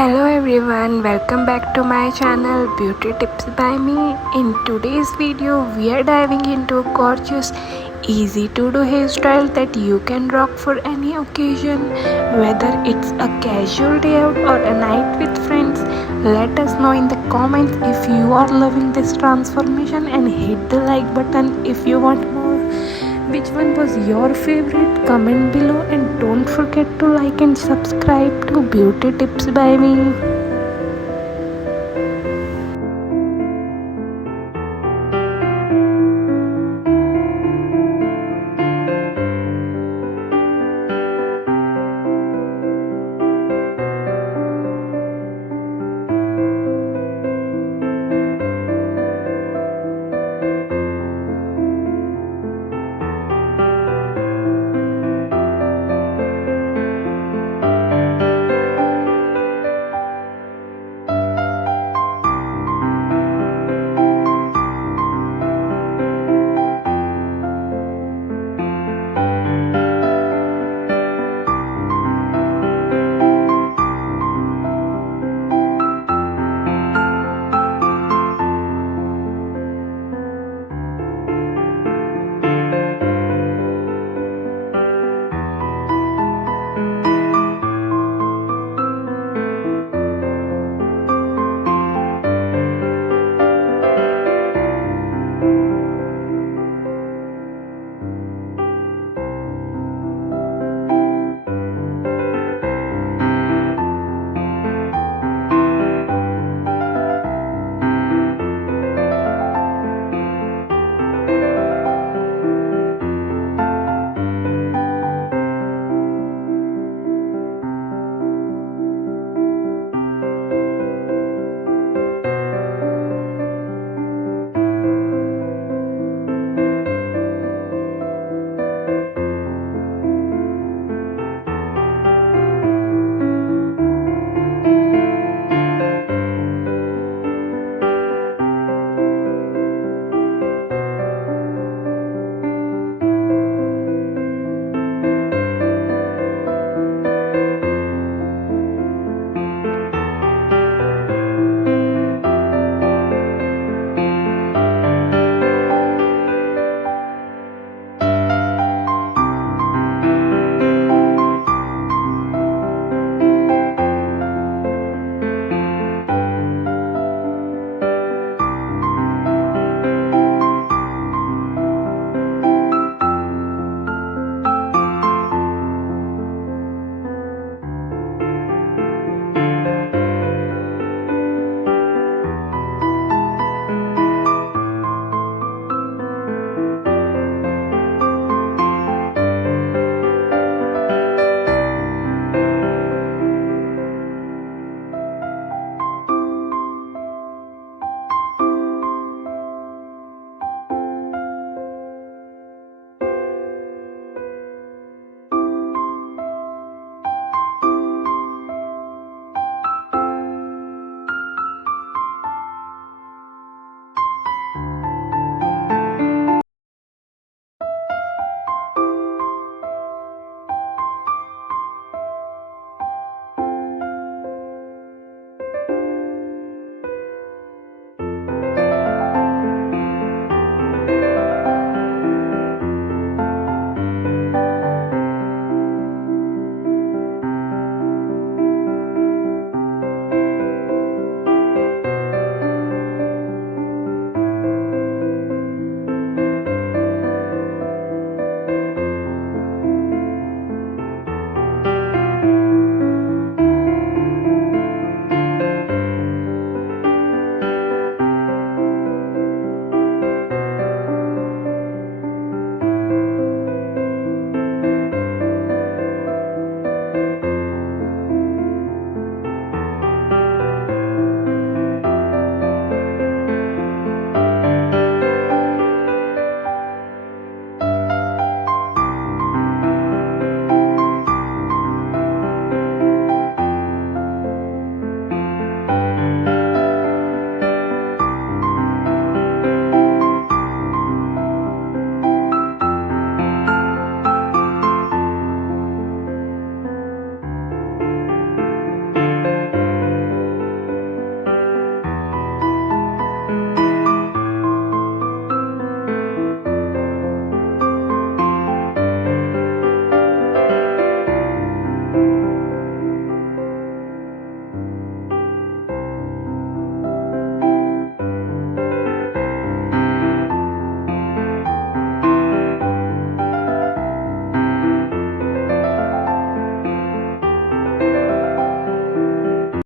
Hello everyone, welcome back to my channel Beauty Tips by me. In today's video, we are diving into a gorgeous, easy to do hairstyle that you can rock for any occasion. Whether it's a casual day out or a night with friends, let us know in the comments if you are loving this transformation and hit the like button if you want more. Which one was your favorite? Comment below and don't forget to like and subscribe to Beauty Tips by me.